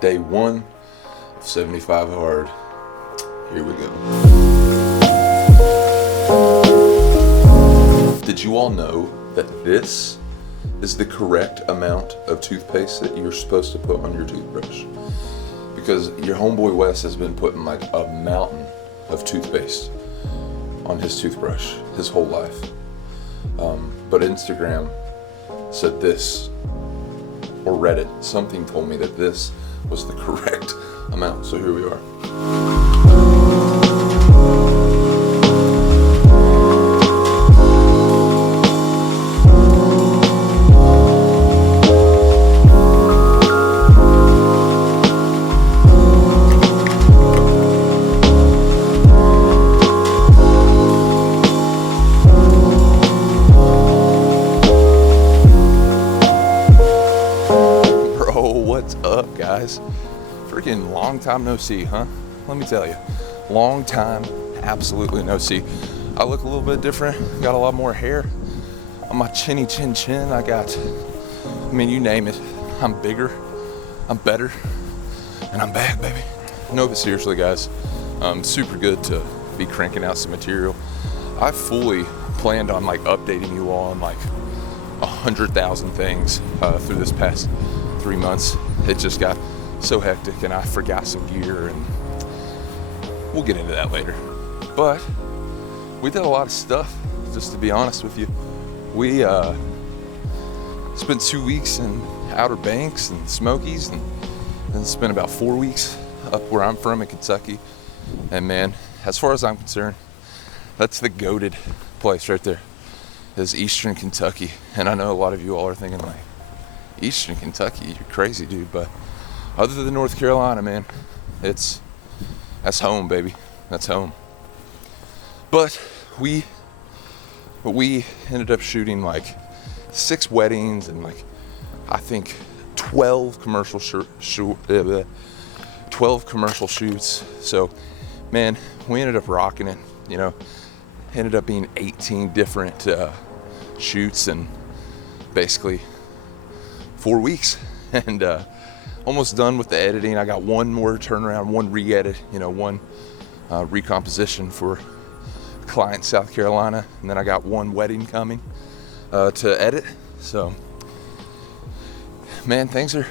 Day 1 of 75 hard. Here we go. Did you all know that this is the correct amount of toothpaste that you're supposed to put on your toothbrush? Because your homeboy Wes has been putting like a mountain of toothpaste on his toothbrush his whole life. But Instagram said this, or Reddit, something told me that this was the correct amount. So here we are. What's up, guys? Freaking long time no see, huh? Let me tell you, long time absolutely no see. I look a little bit different, got a lot more hair on my chinny chin. I got, I mean, you name it. I'm bigger, I'm better, and I'm back, baby. No, but seriously, guys, super good to be cranking out some material. I fully planned on like updating you all on like 100,000 things through this past 3 months. It just got so hectic and I forgot some gear, and we'll get into that later. But we did a lot of stuff, just to be honest with you. We spent 2 weeks in Outer Banks and Smokies, and then spent about 4 weeks up where I'm from in Kentucky. And man, as far as I'm concerned, that's the goated place right there, is Eastern Kentucky. And I know a lot of you all are thinking like, Eastern Kentucky, you're crazy, dude. But other than North Carolina, man, that's home, baby. That's home. But we ended up shooting like 6 weddings and like I think 12 commercial 12 commercial shoots. So man, we ended up rocking it. You know, ended up being 18 different shoots and basically 4 weeks, and almost done with the editing. I got one more turnaround, one re-edit, one recomposition for a client in South Carolina, and then I got one wedding coming to edit. So man, things are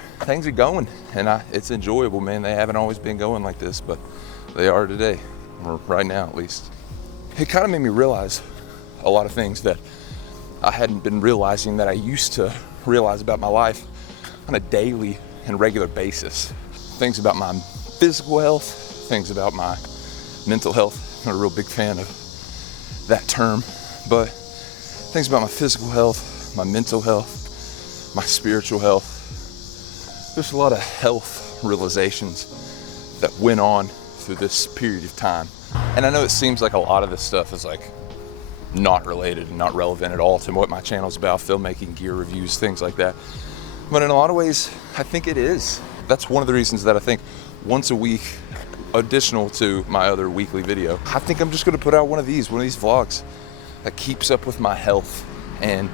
going, and it's enjoyable, man. They haven't always been going like this, but they are today, or right now at least. It kind of made me realize a lot of things that I hadn't been realizing that I used to realize about my life on a daily and regular basis. Things about my physical health, things about my mental health. I'm not a real big fan of that term, but things about my physical health, my mental health, my spiritual health. There's a lot of health realizations that went on through this period of time. And I know it seems like a lot of this stuff is like not related and not relevant at all to what my channel's about, filmmaking, gear reviews, things like that. But in a lot of ways, I think it is. That's one of the reasons that I think once a week, additional to my other weekly video, I think I'm just gonna put out one of these vlogs that keeps up with my health and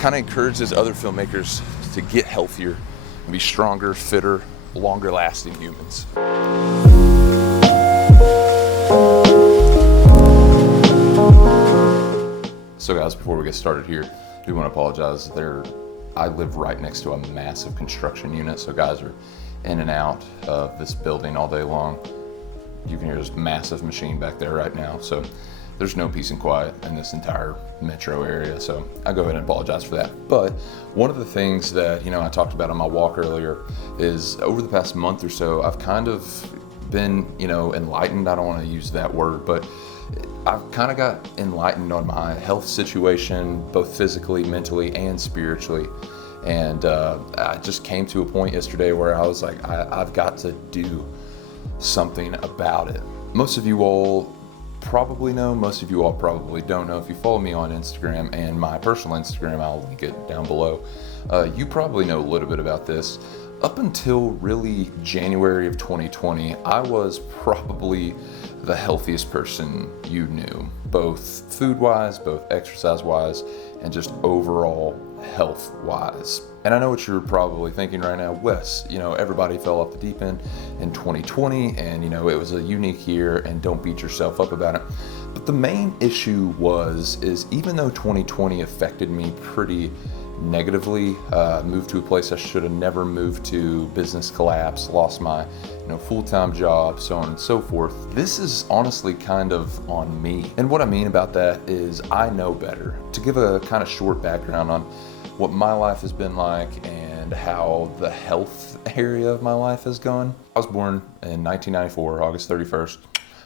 kind of encourages other filmmakers to get healthier and be stronger, fitter, longer lasting humans. So guys, before we get started here, I do want to apologize. I live right next to a massive construction unit, so guys are in and out of this building all day long. You can hear this massive machine back there right now, so there's no peace and quiet in this entire metro area, so I go ahead and apologize for that. But one of the things that I talked about on my walk earlier is over the past month or so, I've kind of been enlightened. I don't want to use that word, but I've kind of got enlightened on my health situation, both physically, mentally, and spiritually. And I just came to a point yesterday where I was like, I've got to do something about it. Most of you all probably know, most of you all probably don't know. If you follow me on Instagram and my personal Instagram, I'll link it down below. You probably know a little bit about this. Up until really January of 2020, I was probably the healthiest person you knew, both food-wise, both exercise-wise, and just overall health-wise. And I know what you're probably thinking right now, Wes, everybody fell off the deep end in 2020, and it was a unique year, and don't beat yourself up about it. But the main issue is even though 2020 affected me pretty negatively, moved to a place I should have never moved to, business collapse, lost my full-time job, so on and so forth. This is honestly kind of on me. And what I mean about that is I know better. To give a kind of short background on what my life has been like and how the health area of my life has gone. I was born in 1994, August 31st.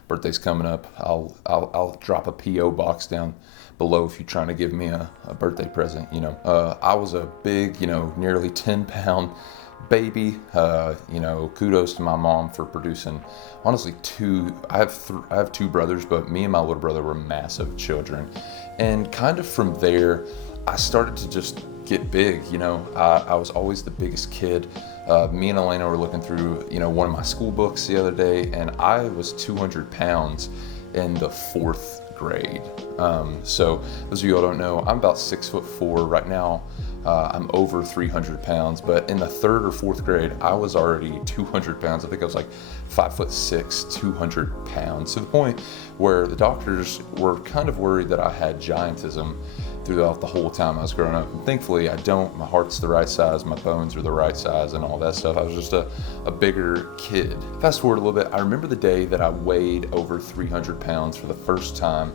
Birthday's coming up. I'll drop a P.O. box down below if you're trying to give me a birthday present. I was a big, nearly 10-pound baby. Kudos to my mom for producing, honestly, I have two brothers, but me and my little brother were massive children. And kind of from there, I started to just get big. I was always the biggest kid. Me and Elena were looking through, one of my school books the other day, and I was 200 pounds in the 4th grade. So those of you who don't know, I'm about 6'4" right now. I'm over 300 pounds, but in the 3rd or 4th grade, I was already 200 pounds. I think I was like 5'6", 200 pounds, to the point where the doctors were kind of worried that I had giantism throughout the whole time I was growing up. And thankfully I don't. My heart's the right size, my bones are the right size, and all that stuff. I was just a bigger kid. Fast forward a little bit, I remember the day that I weighed over 300 pounds for the first time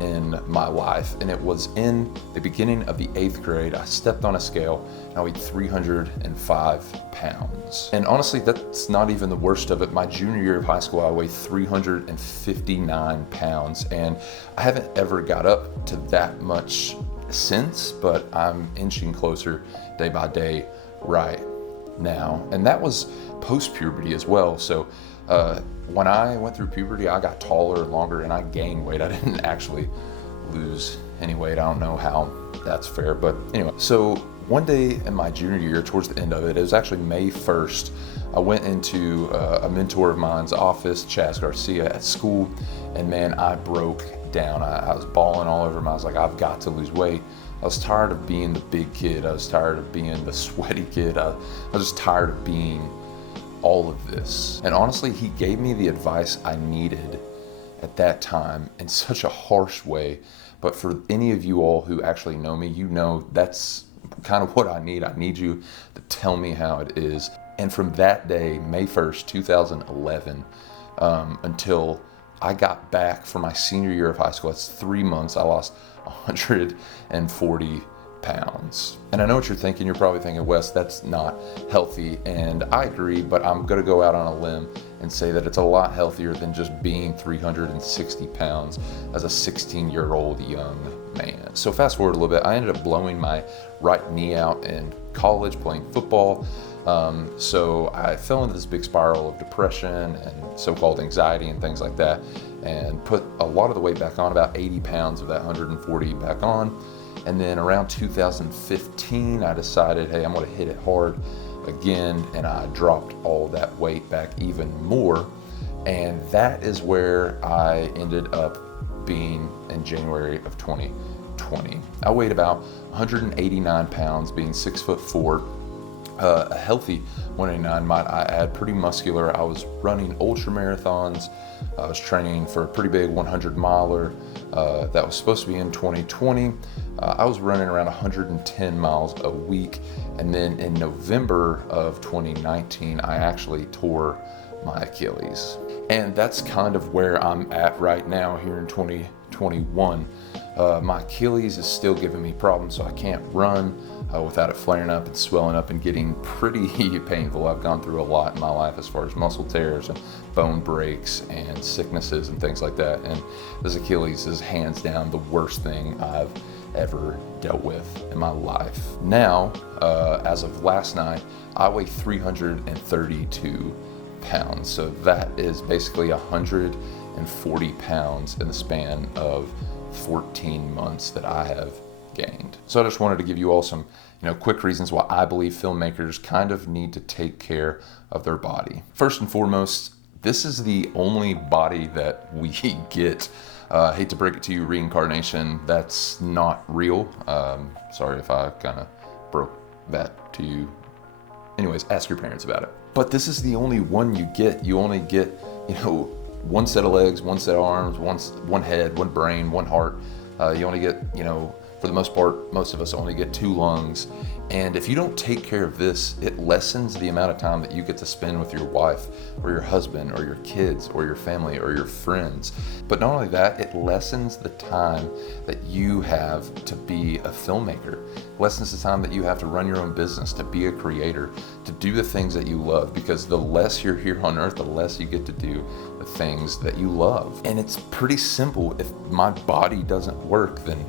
in my life, and it was in the beginning of the 8th grade. I stepped on a scale and I weighed 305 pounds. And honestly, that's not even the worst of it. My junior year of high school, I weighed 359 pounds, and I haven't ever got up to that much since, but I'm inching closer day by day right now. And that was post-puberty as well. So when I went through puberty, I got taller and longer, and I gained weight. I didn't actually lose any weight. I don't know how that's fair, but anyway. So one day in my junior year, towards the end of it, it was actually May 1st, I went into a mentor of mine's office, Chaz Garcia, at school, and man, I broke down. I was bawling all over him. I was like, I've got to lose weight. I was tired of being the big kid. I was tired of being the sweaty kid. I was just tired of being all of this. And honestly, he gave me the advice I needed at that time in such a harsh way. But for any of you all who actually know me, that's kind of what I need. I need you to tell me how it is. And from that day, May 1st, 2011, until I got back for my senior year of high school, that's 3 months, I lost 140 pounds. And I know what you're thinking. You're probably thinking, Wes, that's not healthy. And I agree, but I'm gonna go out on a limb and say that it's a lot healthier than just being 360 pounds as a 16-year-old young man. So fast forward a little bit, I ended up blowing my right knee out in college playing football. So I fell into this big spiral of depression and so-called anxiety and things like that, and put a lot of the weight back on, about 80 pounds of that 140 back on. And then around 2015, I decided, hey, I'm gonna hit it hard again, and I dropped all that weight back even more. And that is where I ended up being in January of 2020. I weighed about 189 pounds, being 6'4", a healthy 189, might I add, pretty muscular. I was running ultra marathons. I was training for a pretty big 100 miler that was supposed to be in 2020. I was running around 110 miles a week. And then in November of 2019, I actually tore my Achilles. And that's kind of where I'm at right now here in 2021. My Achilles is still giving me problems, so I can't run without it flaring up and swelling up and getting pretty painful. I've gone through a lot in my life as far as muscle tears and bone breaks and sicknesses and things like that. And this Achilles is hands down the worst thing I've ever dealt with in my life. Now, as of last night, I weigh 332 pounds. So that is basically 140 pounds in the span of 14 months that I have gained. So I just wanted to give you all some, quick reasons why I believe filmmakers kind of need to take care of their body. First and foremost, this is the only body that we get. I hate to break it to you, reincarnation, that's not real. Sorry if I kind of broke that to you. Anyways, ask your parents about it. But this is the only one you get. You only get, one set of legs, one set of arms, one head, one brain, one heart. You only get, for the most part, most of us only get 2 lungs. And if you don't take care of this, it lessens the amount of time that you get to spend with your wife or your husband or your kids or your family or your friends. But not only that, it lessens the time that you have to be a filmmaker. It lessens the time that you have to run your own business, to be a creator, to do the things that you love, because the less you're here on earth, the less you get to do the things that you love. And it's pretty simple. If my body doesn't work, then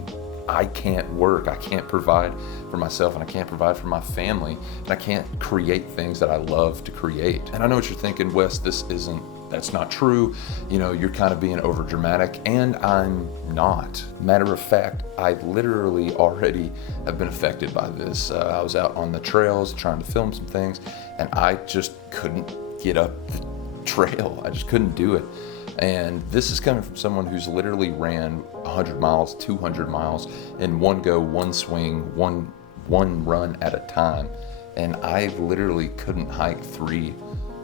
I can't work. I can't provide for myself, and I can't provide for my family, and I can't create things that I love to create. And I know what you're thinking, Wes, that's not true. You're kind of being over dramatic, and I'm not. Matter of fact, I literally already have been affected by this. I was out on the trails trying to film some things, and I just couldn't get up the trail. I just couldn't do it. And this is coming from someone who's literally ran 100 miles, 200 miles in one go, one swing, one run at a time. And I literally couldn't hike 3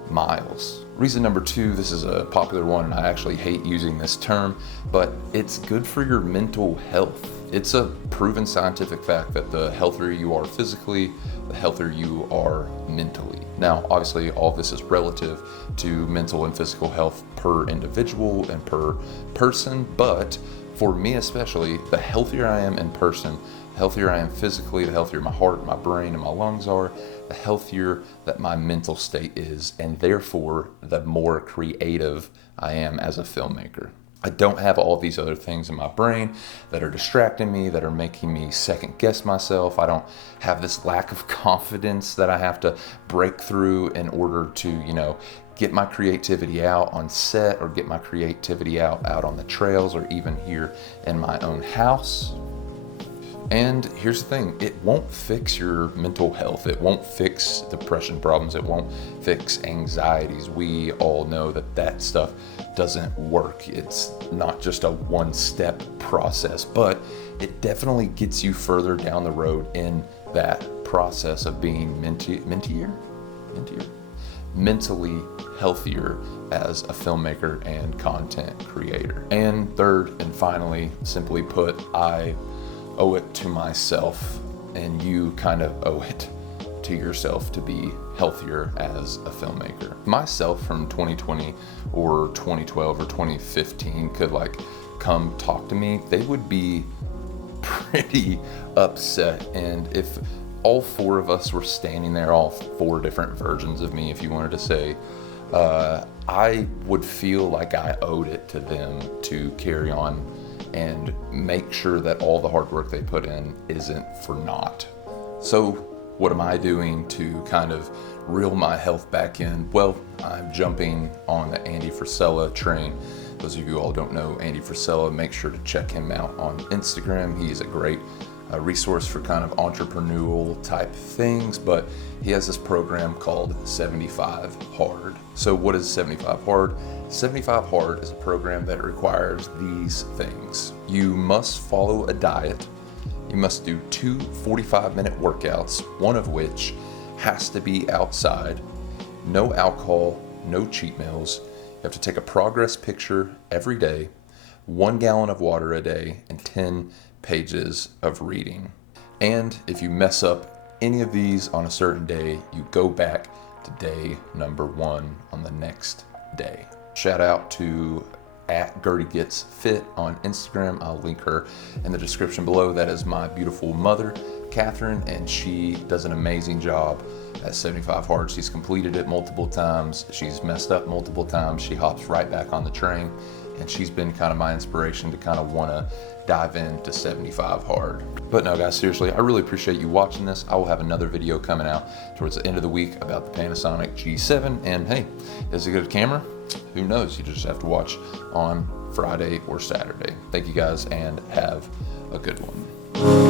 miles. Reason number 2, this is a popular one, and I actually hate using this term, but it's good for your mental health. It's a proven scientific fact that the healthier you are physically, the healthier you are mentally. Now, obviously, all this is relative to mental and physical health per individual and per person, but for me especially, the healthier I am in person, the healthier I am physically, the healthier my heart, my brain, and my lungs are, the healthier that my mental state is, and therefore, the more creative I am as a filmmaker. I don't have all these other things in my brain that are distracting me, that are making me second guess myself. I don't have this lack of confidence that I have to break through in order to, get my creativity out on set, or get my creativity out on the trails, or even here in my own house. And here's the thing, it won't fix your mental health. It won't fix depression problems. It won't fix anxieties. We all know that stuff doesn't work. It's not just a one-step process, but it definitely gets you further down the road in that process of being mentally healthier as a filmmaker and content creator. And third and finally, simply put, I owe it to myself, and you kind of owe it to yourself to be healthier as a filmmaker. Myself from 2020 or 2012 or 2015 could come talk to me, they would be pretty upset. And if all 4 of us were standing there, all 4 different versions of me, if you wanted to say, I would feel like I owed it to them to carry on and make sure that all the hard work they put in isn't for naught. So what am I doing to kind of reel my health back in? Well, I'm jumping on the Andy Frisella train. Those of you who all don't know Andy Frisella, make sure to check him out on Instagram. He's a great resource for kind of entrepreneurial type things, but he has this program called 75 Hard. So what is 75 Hard? 75 Hard is a program that requires these things. You must follow a diet. You must do 2 45-minute workouts, one of which has to be outside. No alcohol, no cheat meals. You have to take a progress picture every day, 1 gallon of water a day, and 10 pages of reading. And if you mess up any of these on a certain day, you go back to day number 1 on the next day. Shout out to @GertieGetsFit on Instagram. I'll link her in the description below. That is my beautiful mother, Catherine, and she does an amazing job at 75 Hard. She's completed it multiple times. She's messed up multiple times. She hops right back on the train, and she's been kind of my inspiration to kind of want to dive into 75 Hard. But no, guys, seriously, I really appreciate you watching this. I will have another video coming out towards the end of the week about the Panasonic G7. And hey, is it a good camera? Who knows? You just have to watch on Friday or Saturday. Thank you guys, and have a good one.